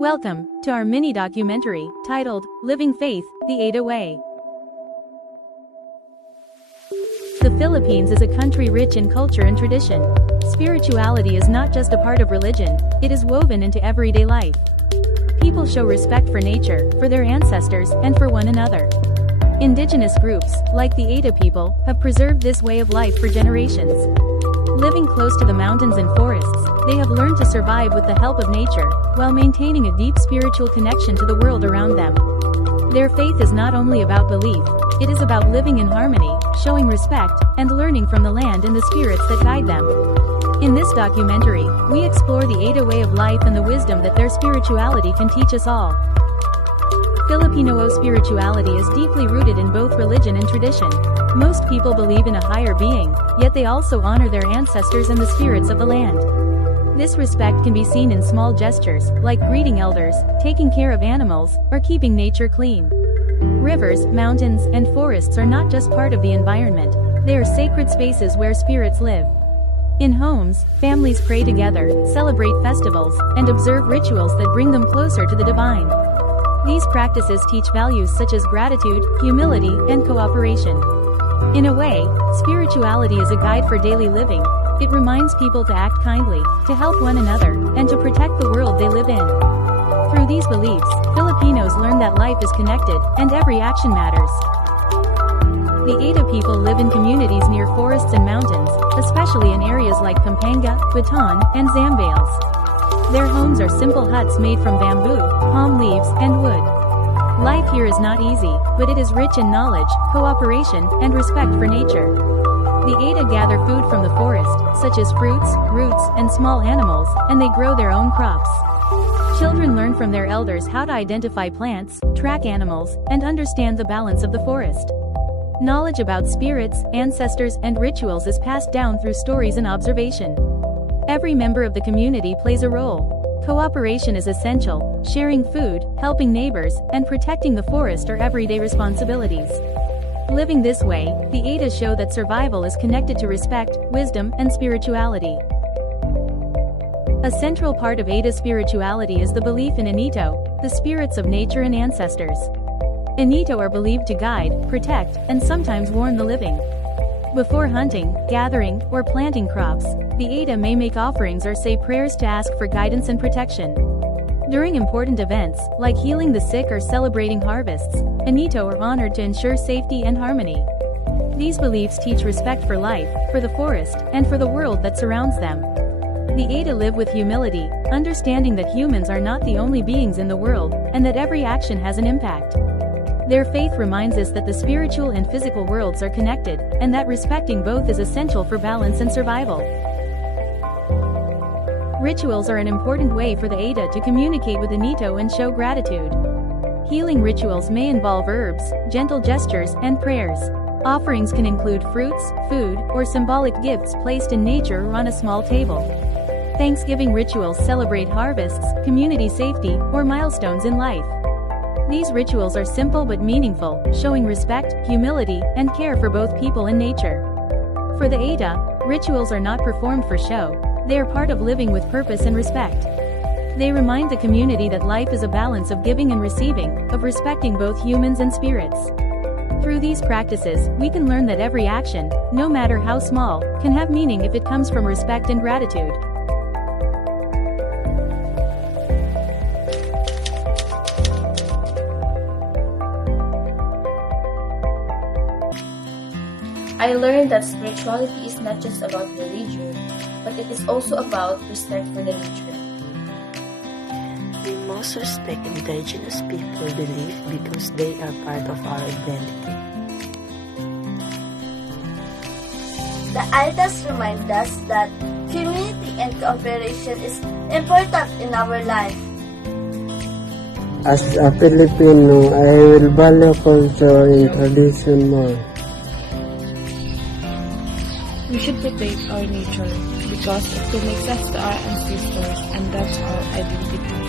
Welcome to our mini documentary titled Living Faith, the Aeta Way. The Philippines is a country rich in culture and tradition. Spirituality is not just a part of religion, it is woven into everyday life. People show respect for nature, for their ancestors, and for one another. Indigenous groups, like the Aeta people, have preserved this way of life for generations. Living close to the mountains and forests, they have learned to survive with the help of nature, while maintaining a deep spiritual connection to the world around them. Their faith is not only about belief, it is about living in harmony, showing respect, and learning from the land and the spirits that guide them. In this documentary, we explore the Aeta way of life and the wisdom that their spirituality can teach us all. Filipino spirituality is deeply rooted in both religion and tradition. Most people believe in a higher being, yet they also honor their ancestors and the spirits of the land. This respect can be seen in small gestures, like greeting elders, taking care of animals, or keeping nature clean. Rivers, mountains, and forests are not just part of the environment, they are sacred spaces where spirits live. In homes, families pray together, celebrate festivals, and observe rituals that bring them closer to the divine. These practices teach values such as gratitude, humility, and cooperation. In a way, spirituality is a guide for daily living. It reminds people to act kindly, to help one another, and to protect the world they live in. Through these beliefs, Filipinos learn that life is connected, and every action matters. The Aeta people live in communities near forests and mountains, especially in areas like Pampanga, Bataan, and Zambales. Their homes are simple huts made from bamboo, palm leaves, and wood. Life here is not easy, but it is rich in knowledge, cooperation, and respect for nature. The Aeta gather food from the forest, such as fruits, roots, and small animals, and they grow their own crops. Children learn from their elders how to identify plants, track animals, and understand the balance of the forest. Knowledge about spirits, ancestors, and rituals is passed down through stories and observation. Every member of the community plays a role. Cooperation is essential, sharing food, helping neighbors, and protecting the forest are everyday responsibilities. Living this way, the Aetas show that survival is connected to respect, wisdom, and spirituality. A central part of Aeta spirituality is the belief in Anito, the spirits of nature and ancestors. Anito are believed to guide, protect, and sometimes warn the living. Before hunting, gathering, or planting crops, the Aeta may make offerings or say prayers to ask for guidance and protection. During important events, like healing the sick or celebrating harvests, Anito are honored to ensure safety and harmony. These beliefs teach respect for life, for the forest, and for the world that surrounds them. The Aeta live with humility, understanding that humans are not the only beings in the world, and that every action has an impact. Their faith reminds us that the spiritual and physical worlds are connected, and that respecting both is essential for balance and survival. Rituals are an important way for the Aeta to communicate with Anito and show gratitude. Healing rituals may involve herbs, gentle gestures, and prayers. Offerings can include fruits, food, or symbolic gifts placed in nature or on a small table. Thanksgiving rituals celebrate harvests, community safety, or milestones in life. These rituals are simple but meaningful, showing respect, humility, and care for both people and nature. For the Aeta, rituals are not performed for show, they are part of living with purpose and respect. They remind the community that life is a balance of giving and receiving, of respecting both humans and spirits. Through these practices, we can learn that every action, no matter how small, can have meaning if it comes from respect and gratitude. I learned that spirituality is not just about religion, but it is also about respect for the nature. We must respect indigenous people's belief because they are part of our identity. The Aetas remind us that community and cooperation is important in our life. As a Filipino, I will value culture and tradition more. We should protect our nature because it connects us to our ancestors and that's our identity.